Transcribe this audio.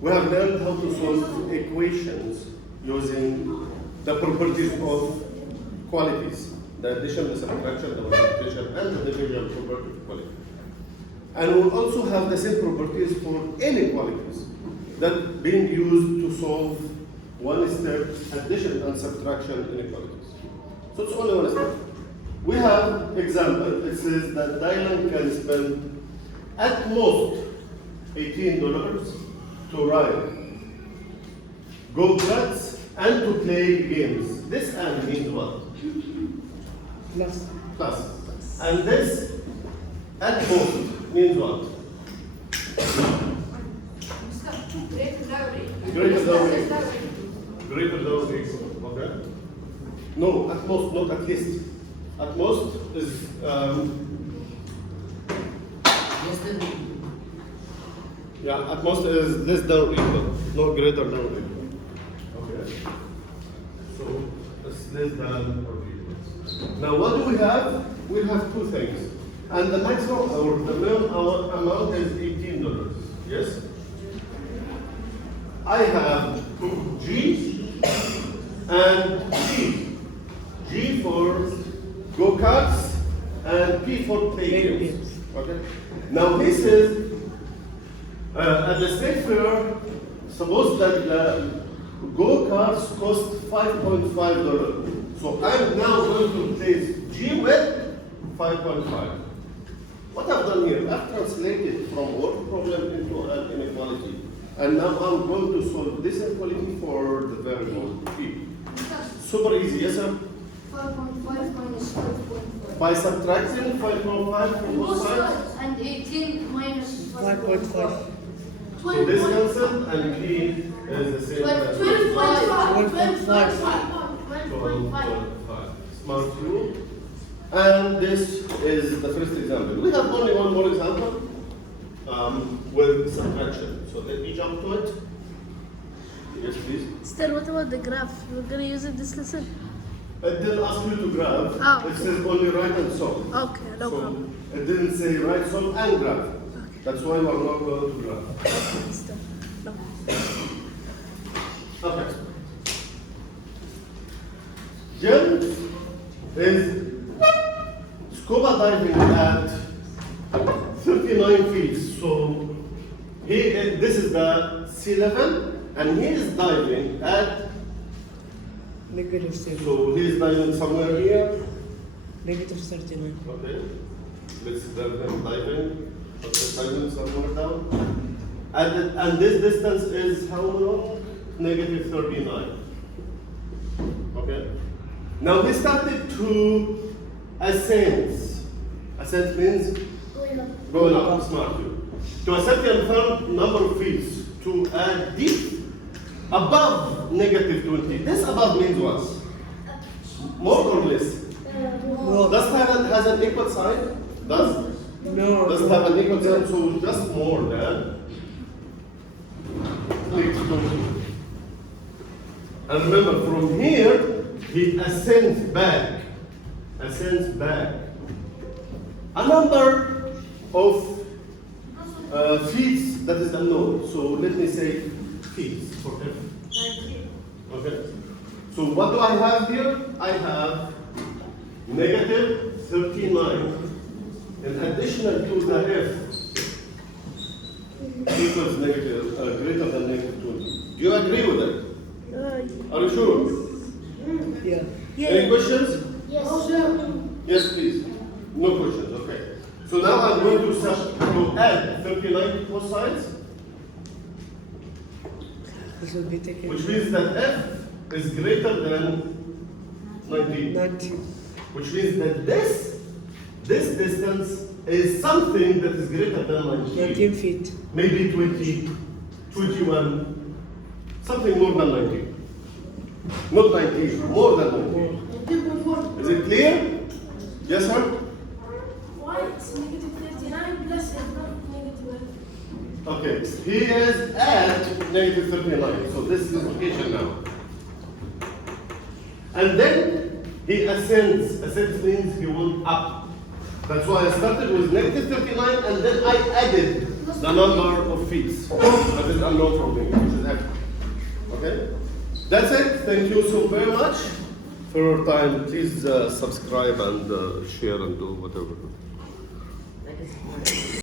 We have learned how to solve equations using the properties of qualities, the addition, the subtraction, the multiplication, and the division property of quality. And we also have the same properties for inequalities that being used to solve one-step addition and subtraction inequalities. So it's only one step. We have example. It says that Dylan can spend at most $18 to ride, go nuts, and to play games. This and means what? Plus. Plus. And this at most means what? Greater than Greater than okay? No, at most, not at least. At most is yeah, at most is less than or equal, not greater than or equal. Okay. So it's less than or equal. Now what do we have? We have two things. And the maximum or the minimum amount is $18. Yes? I have G and P. G for go-karts and P for play games. Okay? Now this is at the state fair, suppose that the go-karts cost $5.5. So I'm now going to place G with 5.5. What I've done here, I've translated from one problem into an inequality. And now I'm going to solve this inequality for the variable P. Super easy, yes sir? 5.5 minus 5.5. By subtracting 5.5 from both sides. And 18 minus 5.5. So this cancelled and P is the same as 12.5. 12.5. Smart rule. And this is the first example. We have only one more example with subtraction. So let me jump to it. Yes, please. Still, what about the graph? We're gonna use it this lesson. It didn't ask you to graph. Oh. It says only write and solve. Okay, no So problem. it didn't say write, solve, and graph. Okay. That's why we're not going to graph. Still, no. Okay. Jim is scuba diving at 39 feet. So this is the sea level, and he is diving at, Negative 7. so he is diving somewhere here. Negative 39. Okay. Let's dive him diving. Okay, diving somewhere down. And this distance is how long? Negative 39. Okay. Now we started to ascend. Ascent means going up, smart. To a certain number of feet to a deep above negative 20. This above means what? More or less? More. Does it has an equal sign? Does it have an equal sign? So just more than negative 20. And remember, from here, he ascends back. A number of feet that is unknown. So let me say feet for him. Okay. So what do I have here? I have negative 39. In addition to the f equals negative, greater than negative 20. Do you agree with that? Are you sure? Yeah. Any questions? Yes. Yes, please. No questions. Okay. So now I'm going to add 39 to both sides, This will be taken. which means that f is greater than 19. 90. Which means that this distance is something that is greater than 19. 19 feet. Maybe 20, 21, something more than 19. Not 19, more than 19. Is it clear? Yes, sir? Why it's negative 39 plus and not negative 1? Okay, he is at negative 39, so this is his location now. And then he ascends. Ascends means he went up. That's why I started with negative 39 and then I added the number of feet that is unknown for me, which is F. Okay? That's it. Thank you so very much for your time. Please subscribe and share and do whatever.